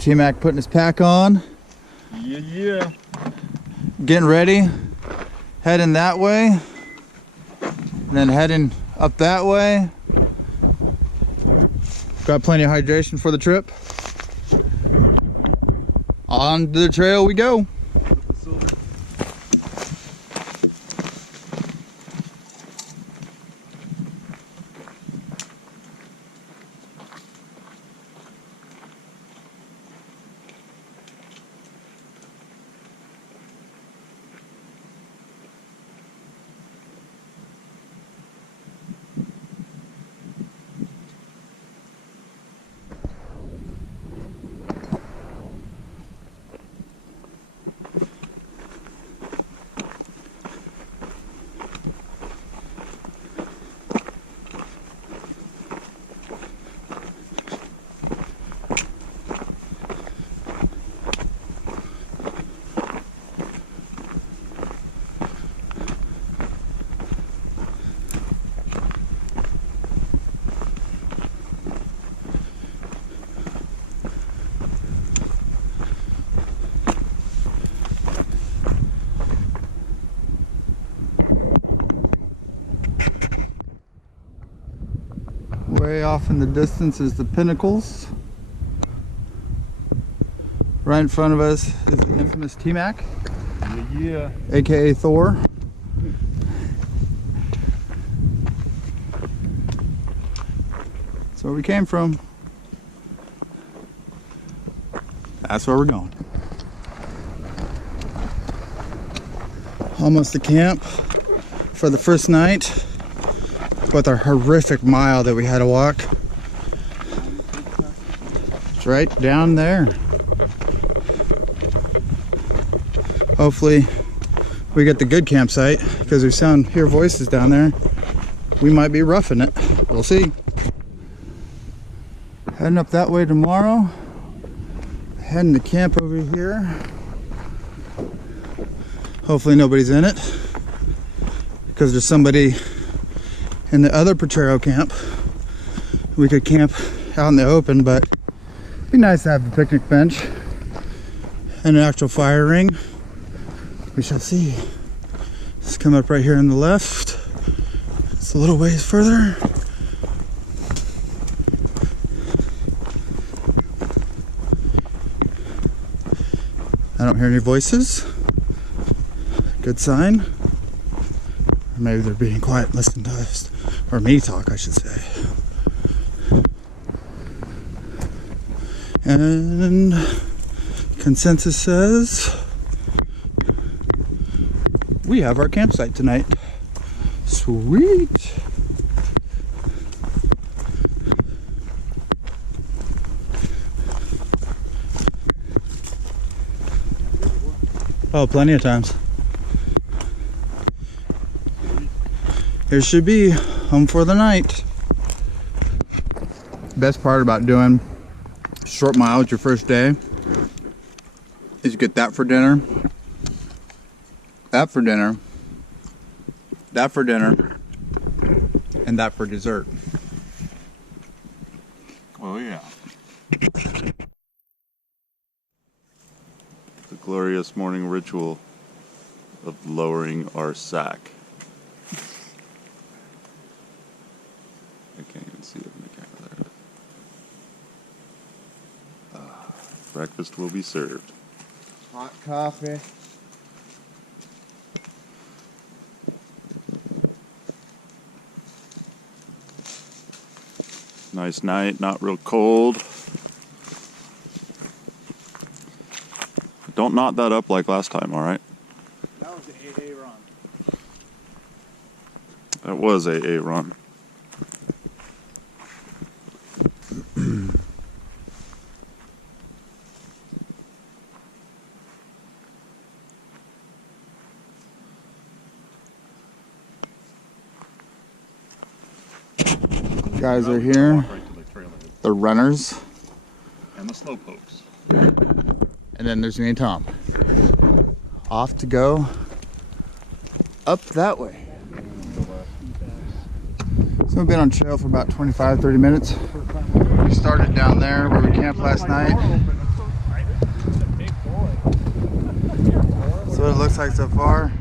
T-Mac putting his pack on. Yeah. Getting ready. Heading that way. And then heading up that way. Got plenty of hydration for the trip. On the trail we go. Way off in the distance is the Pinnacles. Right in front of us is the infamous T-Mac. Yeah. AKA Thor. That's where we came from. That's where we're going. Almost to camp for the first night. With our horrific mile that we had to walk. It's right down there. Hopefully we get the good campsite, because we hear voices down there. We might be roughing it. We'll see. Heading up that way tomorrow. Heading to camp over here. Hopefully nobody's in it, because there's somebody in the other Potrero camp. We could camp out in the open, but it'd be nice to have a picnic bench and an actual fire ring. We shall see. Let's come up right here on the left. It's a little ways further. I don't hear any voices. Good sign. Or maybe they're being quiet, listening to us. Or me talk, I should say. And consensus says we have our campsite tonight. Sweet. Oh, plenty of times. Here should be home for the night. Best part about doing short miles your first day is you get that for dinner, that for dinner, that for dinner, and that for dessert. Oh yeah. The glorious morning ritual of lowering our sack. I can't even see it in the camera. There it is. Breakfast will be served. Hot coffee. Nice night, not real cold. Don't knot that up like last time, alright? That was an AA run. That was AA run. Guys are here. The runners. And the slowpokes. And then there's me and Tom. Off to go up that way. So we've been on trail for about 25-30 minutes. We started down there where we camped last night. what it looks like so far.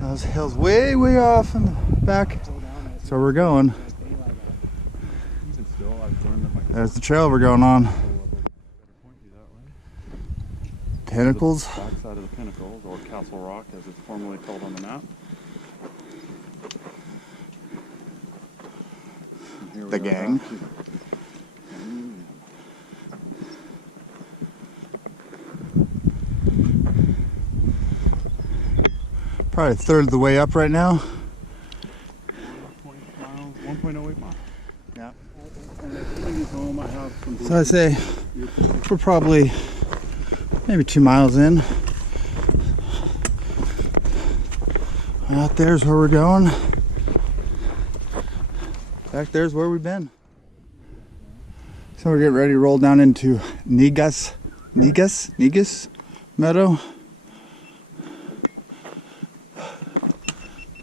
Those hills way, way off in the back. That's where we're going. Even still, I've learned that my There's the trail we're going on. point you that way. Pinnacles. The backside of the Pinnacles, or Castle Rock, as it's formerly called on the map. And here we The are gang. back to- Probably a third of the way up right now. 20 miles, 1.08 miles. Yeah. And as soon as you go, my house from So I'd say we're probably maybe 2 miles in. Out there's where we're going. Back there's where we've been. So we're getting ready to roll down into Negus Meadow.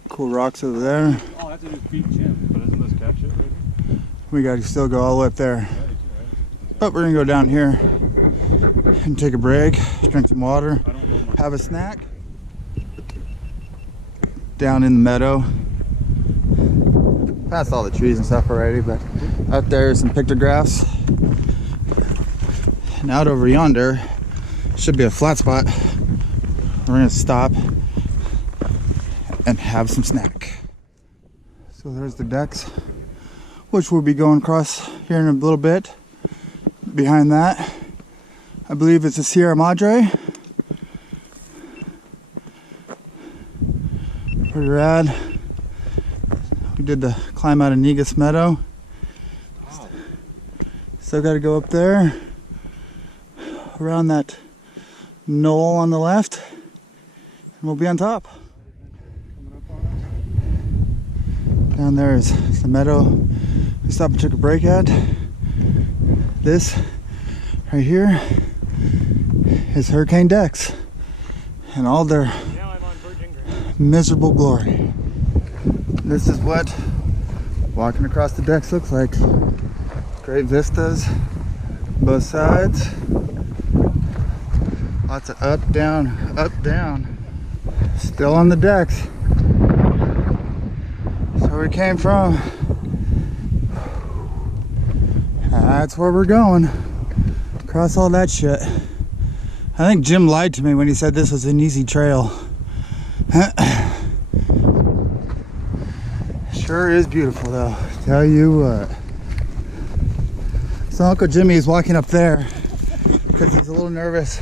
Cool rocks over there. Oh, that's a new beach gym. But isn't this catch it, baby? We gotta still go all the way up there. But we're gonna go down here and take a break, drink some water, I don't know my have a snack. Down in the meadow. Past all the trees and stuff already, but out there some pictographs. And out over yonder should be a flat spot. We're gonna stop and have some snack. So there's the decks, which we'll be going across here in a little bit. Behind that, I believe it's the Sierra Madre. Pretty rad. We did the climb out of Negus Meadow. Still got to go up there, around that knoll on the left, and we'll be on top. Down there is the meadow we stopped and took a break at. This right here is Hurricane Decks and all their Now I'm on virgin ground. miserable glory. This is what walking across the decks looks like. Great vistas, both sides. Lots of up, down. Still on the decks. So where we came from. That's where we're going. Across all that shit. I think Jim lied to me when he said this was an easy trail. Sure is beautiful though, tell you what. So Uncle Jimmy is walking up there because he's a little nervous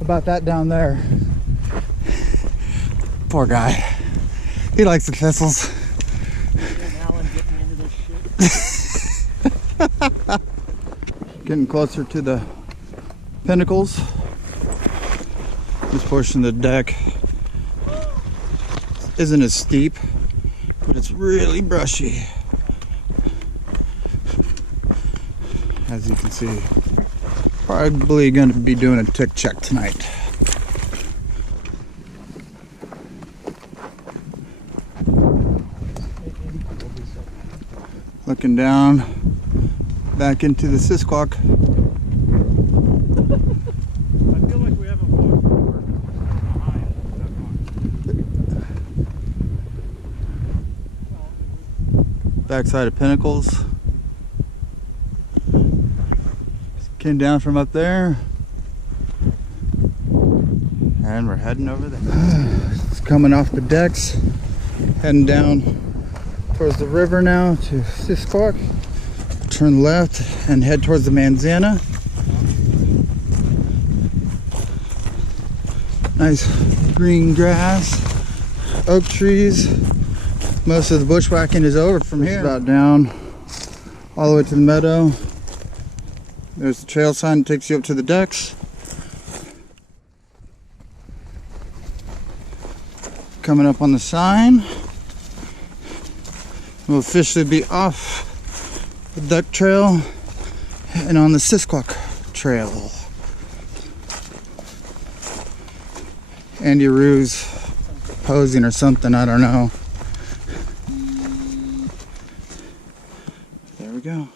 about that down there. Poor guy. He likes the thistles. Alan getting me into this shit. Getting closer to the pinnacles. This portion of the deck isn't as steep, but it's really brushy. As you can see, probably going to be doing a tick check tonight. Looking down back into the Sisquoc. I feel like we haven't walked over behind that rock. Backside of Pinnacles. Came down from up there. And we're heading over there. It's coming off the decks. Heading down towards the river now to Sisquoc. Turn left and head towards the Manzana. Nice green grass, oak trees. Most of the bushwhacking is over from here. About down all the way to the meadow. There's the trail sign that takes you up to the decks. Coming up on the sign. We'll officially be off the duck trail and on the Sisquoc trail. Andy Rue's posing or something, I don't know. There we go.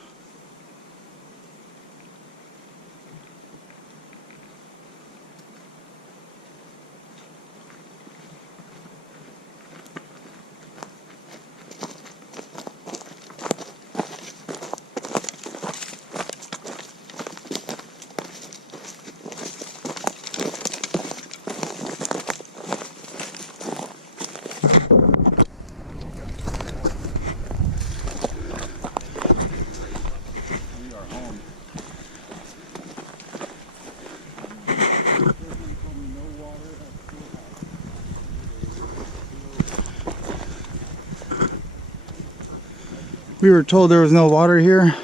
We were told there was no water here.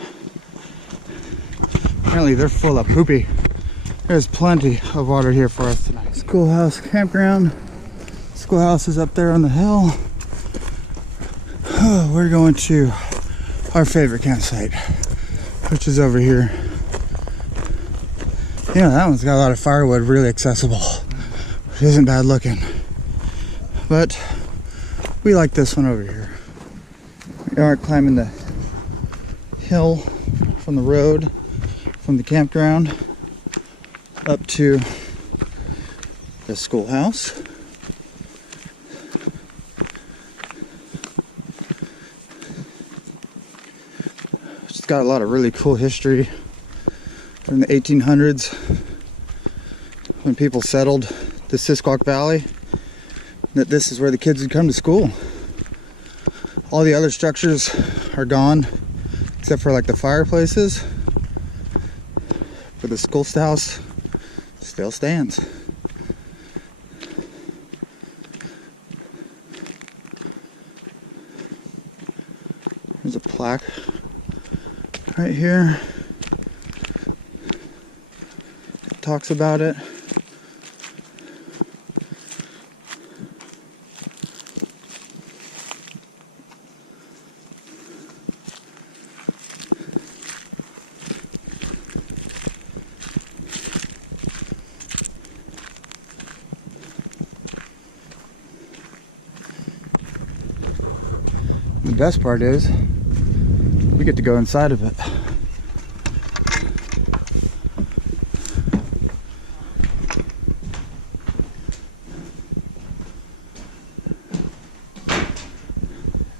Apparently they're full of poopy. There's plenty of water here for us tonight. Schoolhouse campground. Schoolhouse is up there on the hill. Oh, we're going to our favorite campsite, which is over here. Yeah, that one's got a lot of firewood, really accessible, which isn't bad looking. But we like this one over here. We are climbing the hill from the road, from the campground, up to the schoolhouse. It's got a lot of really cool history from the 1800s when people settled the Sisquoc Valley, that this is where the kids would come to school. All the other structures are gone except for like the fireplaces, but the schoolhouse still stands. There's a plaque right here. It talks about it. The best part is we get to go inside of it.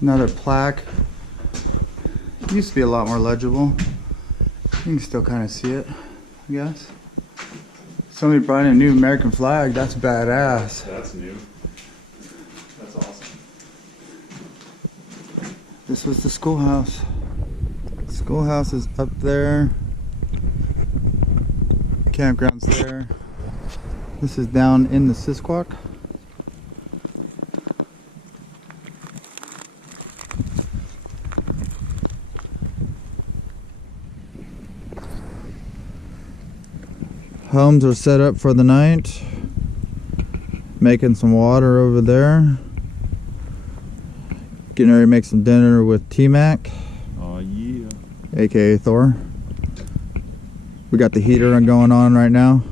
Another plaque. It used to be a lot more legible. You can still kind of see it, I guess. Somebody brought in a new American flag. That's badass. That's new. That's awesome. This was the schoolhouse. Schoolhouse is up there. Campground's there. This is down in the Sisquoc. Homes are set up for the night. Making some water over there. Getting ready to make some dinner with T-Mac. Oh yeah. AKA Thor. We got the heater going on right now.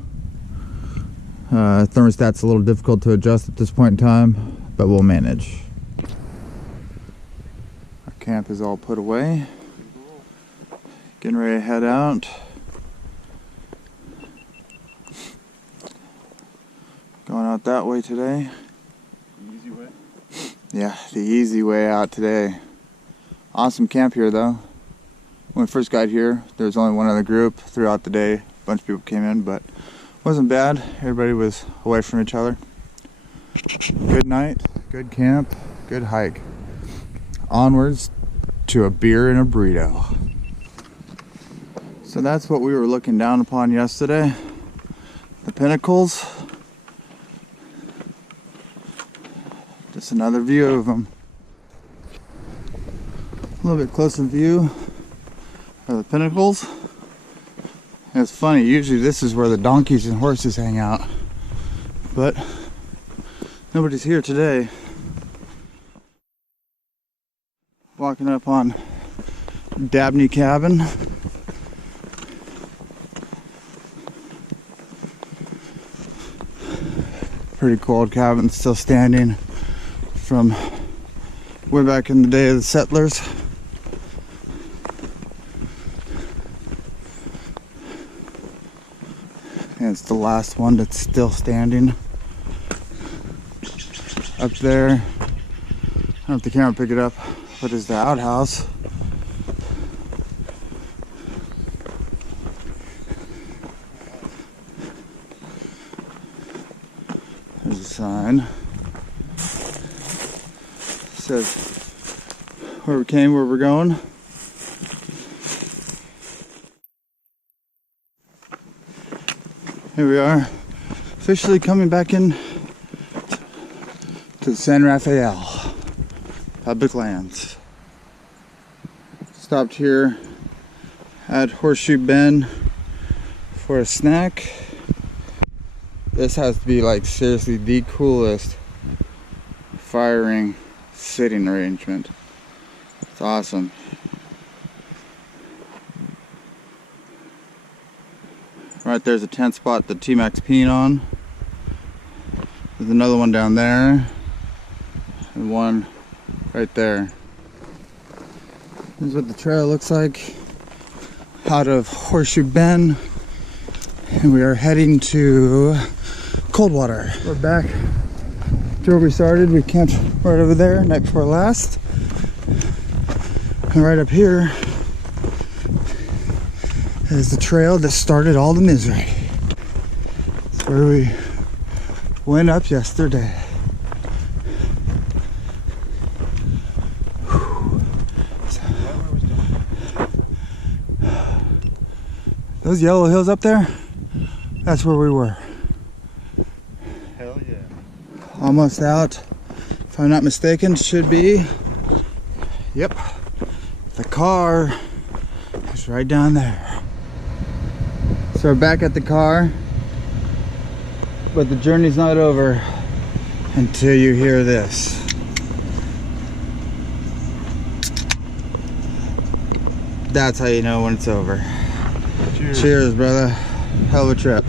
Thermostat's a little difficult to adjust at this point in time, but we'll manage. Our camp is all put away. Getting ready to head out. Going out that way today. Easy way. Yeah, the easy way out today. Awesome camp here though. When we first got here, there was only one other group. Throughout the day, a bunch of people came in, but it wasn't bad. Everybody was away from each other. Good night, good camp, good hike. Onwards to a beer and a burrito. So that's what we were looking down upon yesterday. The pinnacles. Just another view of them. A little bit closer view of the pinnacles. And it's funny, usually this is where the donkeys and horses hang out, but nobody's here today. Walking up on Dabney Cabin. Pretty cool old cabin, still standing from way back in the day of the settlers. And it's the last one that's still standing. Up there, I don't know if the camera will pick it up, but is the outhouse. There's a sign. It says where we came, where we're going. Here we are, officially coming back in to San Rafael public lands. stopped here at Horseshoe Bend for a snack. This has to be like seriously the coolest firing sitting arrangement. It's awesome. Right there's a tent spot that T-Max peed on. There's another one down there. And one right there. This is what the trail looks like out of Horseshoe Bend. And we are heading to Coldwater. We're back to where we started. We camped right over there, night before last. And right up here is the trail that started all the misery. It's where we went up yesterday. Those yellow hills up there, that's where we were. Hell yeah. Almost out, if I'm not mistaken, should be. Yep, the car is right down there. So we're back at the car, but the journey's not over until you hear this. That's how you know when it's over. Cheers. Cheers, brother. Hell of a trip.